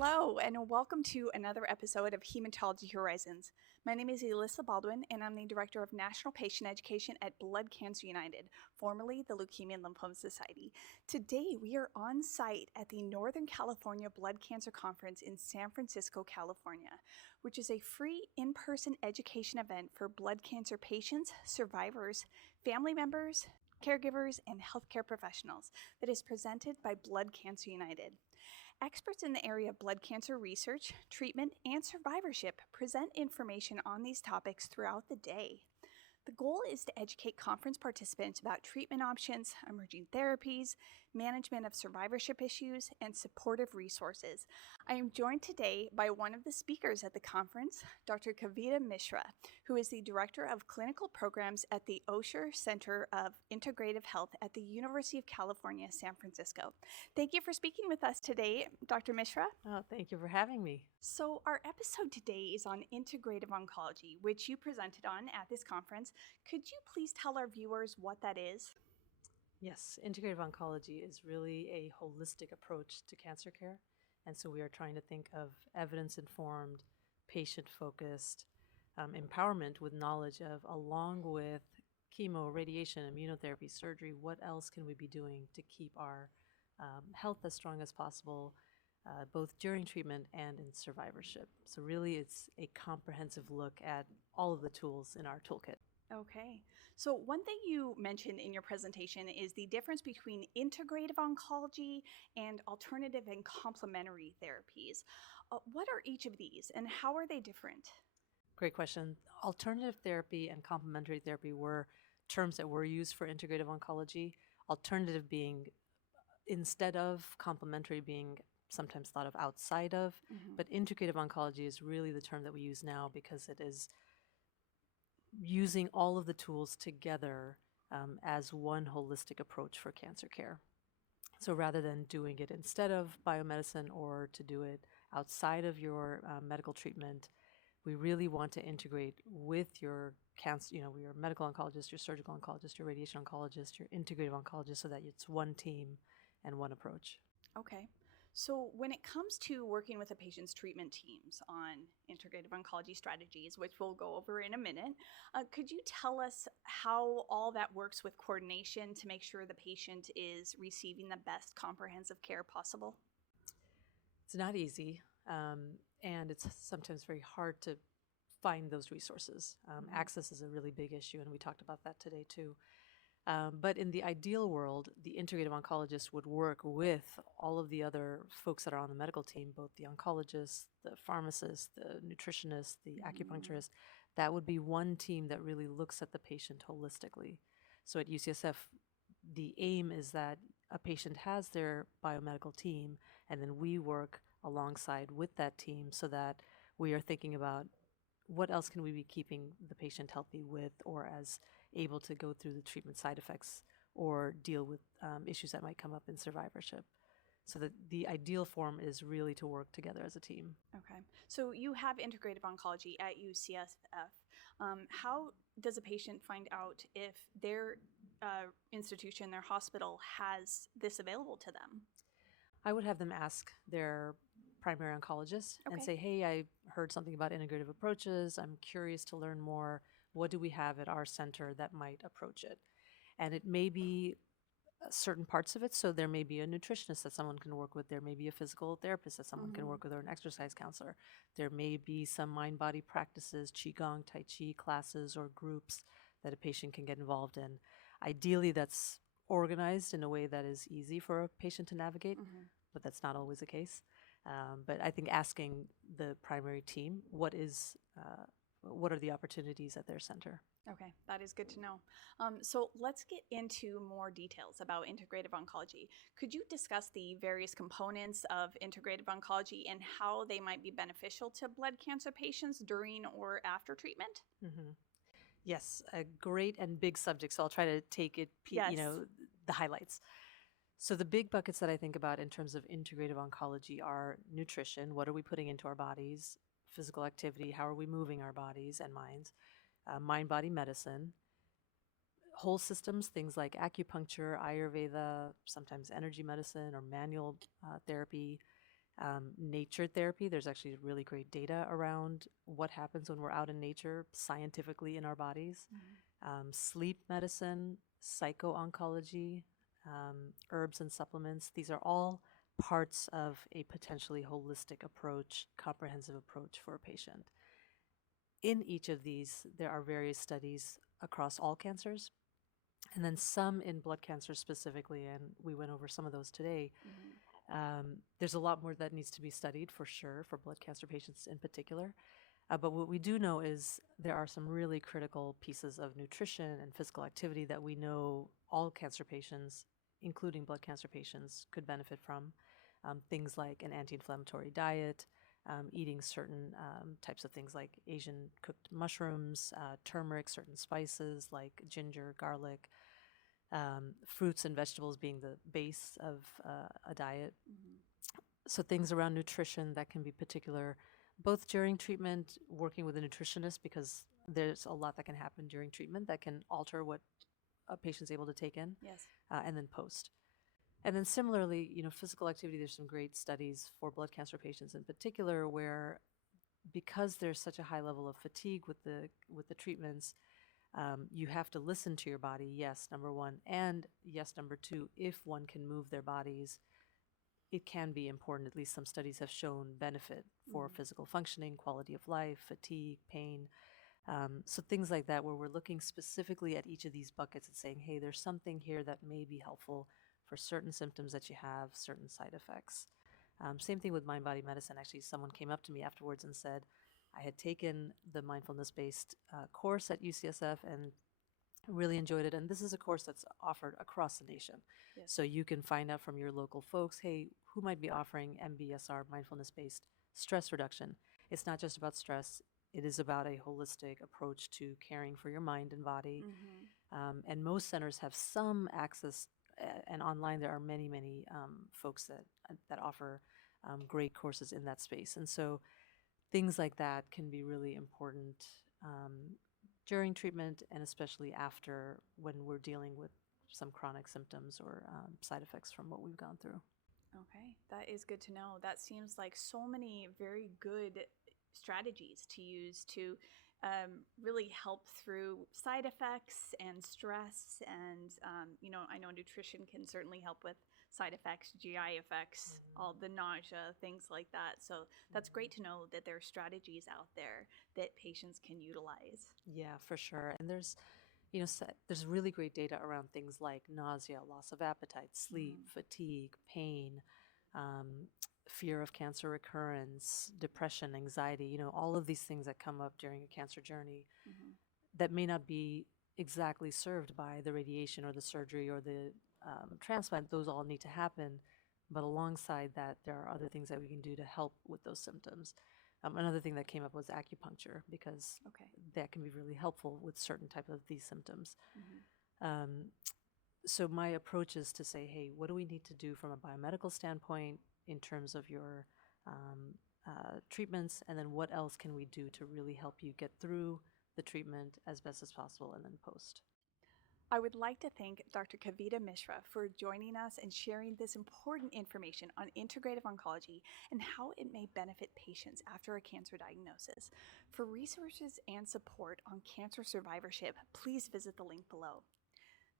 Hello, and welcome to another episode of Hematology Horizons. My name is Elissa Baldwin, and I'm the Director of National Patient Education at Blood Cancer United, formerly the Leukemia and Lymphoma Society. Today, we are on site at the Northern California Blood Cancer Conference in San Francisco, California, which is a free in-person education event for blood cancer patients, survivors, family members, caregivers, and healthcare professionals that is presented by Blood Cancer United. Experts in the area of blood cancer research, treatment, and survivorship present information on these topics throughout the day. The goal is to educate conference participants about treatment options, emerging therapies, management of survivorship issues, and supportive resources. I am joined today by one of the speakers at the conference, Dr. Kavita Mishra, who is the Director of Clinical Programs at the Roche Center of Integrative Health at the University of California, San Francisco. Thank you for speaking with us today, Dr. Mishra. Oh, thank you for having me. So our episode today is on integrative oncology, which you presented on at this conference. Could you please tell our viewers what that is? Yes, integrative oncology is really a holistic approach to cancer care. And so we are trying to think of evidence-informed, patient-focused empowerment with knowledge of, along with chemo, radiation, immunotherapy, surgery, what else can we be doing to keep our health as strong as possible, both during treatment and in survivorship. So really it's a comprehensive look at all of the tools in our toolkit. Okay. So one thing you mentioned in your presentation is the difference between integrative oncology and alternative and complementary therapies. What are each of these and how are they different? Great question. Alternative therapy and complementary therapy were terms that were used for integrative oncology. Alternative being instead of, complementary being sometimes thought of outside of, but integrative oncology is really the term that we use now because it is using all of the tools together as one holistic approach for cancer care. So rather than doing it instead of biomedicine or to do it outside of your medical treatment, we really want to integrate with your cancer, your medical oncologist, your surgical oncologist, your radiation oncologist, your integrative oncologist, so that it's one team and one approach. Okay. So when it comes to working with a patient's treatment teams on integrative oncology strategies, which we'll go over in a minute, could you tell us how all that works with coordination to make sure the patient is receiving the best comprehensive care possible? It's not easy, and it's sometimes very hard to find those resources. Access is a really big issue, and we talked about that today too. But in the ideal world, the integrative oncologist would work with all of the other folks that are on the medical team, both the oncologists, the pharmacists, the nutritionists, the acupuncturist. That would be one team that really looks at the patient holistically. So at UCSF, the aim is that a patient has their biomedical team, and then we work alongside with that team so that we are thinking about what else can we be keeping the patient healthy with, or as able to go through the treatment side effects or deal with issues that might come up in survivorship. So that the ideal form is really to work together as a team. Okay. So you have integrative oncology at UCSF. How does a patient find out if their institution, their hospital, has this available to them? I would have them ask their primary oncologist and say, hey, I heard something about integrative approaches. I'm curious to learn more. What do we have at our center that might approach it? And it may be certain parts of it. So there may be a nutritionist that someone can work with. There may be a physical therapist that someone can work with, or an exercise counselor. There may be some mind-body practices, Qigong, Tai Chi classes or groups that a patient can get involved in. Ideally, that's organized in a way that is easy for a patient to navigate, but that's not always the case. But I think asking the primary team, what are the opportunities at their center? Okay, that is good to know. So let's get into more details about integrative oncology. Could you discuss the various components of integrative oncology and how they might be beneficial to blood cancer patients during or after treatment? Yes, a great and big subject. So I'll try to take it, the highlights. So the big buckets that I think about in terms of integrative oncology are nutrition. What are we putting into our bodies? Physical activity. How are we moving our bodies and minds? Mind-body medicine. Whole systems, things like acupuncture, Ayurveda, sometimes energy medicine or manual therapy. Nature therapy, there's actually really great data around what happens when we're out in nature scientifically in our bodies. Sleep medicine, psycho-oncology, herbs and supplements, these are all parts of a potentially holistic approach, comprehensive approach for a patient. In each of these, there are various studies across all cancers, and then some in blood cancer specifically, and we went over some of those today. There's a lot more that needs to be studied for sure for blood cancer patients in particular. But what we do know is there are some really critical pieces of nutrition and physical activity that we know all cancer patients, including blood cancer patients, could benefit from. Things like an anti-inflammatory diet, eating certain types of things like Asian cooked mushrooms, turmeric, certain spices like ginger, garlic, fruits and vegetables being the base of a diet. So things around nutrition that can be particular, both during treatment, working with a nutritionist, because there's a lot that can happen during treatment that can alter what a patient's able to take in, Yes. and then post. And then similarly, physical activity, there's some great studies for blood cancer patients in particular where because there's such a high level of fatigue with the treatments, you have to listen to your body, yes, number one, and yes, number two, if one can move their bodies, it can be important. At least some studies have shown benefit for physical functioning, quality of life, fatigue, pain. So things like that, where we're looking specifically at each of these buckets and saying, hey, there's something here that may be helpful for certain symptoms that you have, certain side effects. Same thing with mind-body medicine. Actually, someone came up to me afterwards and said, I had taken the mindfulness-based course at UCSF and really enjoyed it. And this is a course that's offered across the nation. Yes. So you can find out from your local folks, hey, who might be offering MBSR, mindfulness-based stress reduction? It's not just about stress. It is about a holistic approach to caring for your mind and body. And most centers have some access, and online there are many, many folks that offer great courses in that space. And so things like that can be really important during treatment and especially after, when we're dealing with some chronic symptoms or side effects from what we've gone through. Okay, that is good to know. That seems like so many very good strategies to use to really help through side effects and stress. And, I know nutrition can certainly help with side effects, GI effects, all the nausea, things like that. So that's great to know that there are strategies out there that patients can utilize. Yeah, for sure. And there's there's really great data around things like nausea, loss of appetite, sleep, fatigue, pain, fear of cancer recurrence, depression, anxiety, all of these things that come up during a cancer journey that may not be exactly served by the radiation or the surgery or the transplant. Those all need to happen. But alongside that, there are other things that we can do to help with those symptoms. Another thing that came up was acupuncture, because that can be really helpful with certain type of these symptoms. So my approach is to say, hey, what do we need to do from a biomedical standpoint in terms of your treatments, and then what else can we do to really help you get through the treatment as best as possible and then post. I would like to thank Dr. Kavita Mishra for joining us and sharing this important information on integrative oncology and how it may benefit patients after a cancer diagnosis. For resources and support on cancer survivorship, please visit the link below.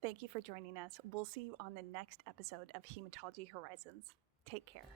Thank you for joining us. We'll see you on the next episode of Hematology Horizons. Take care.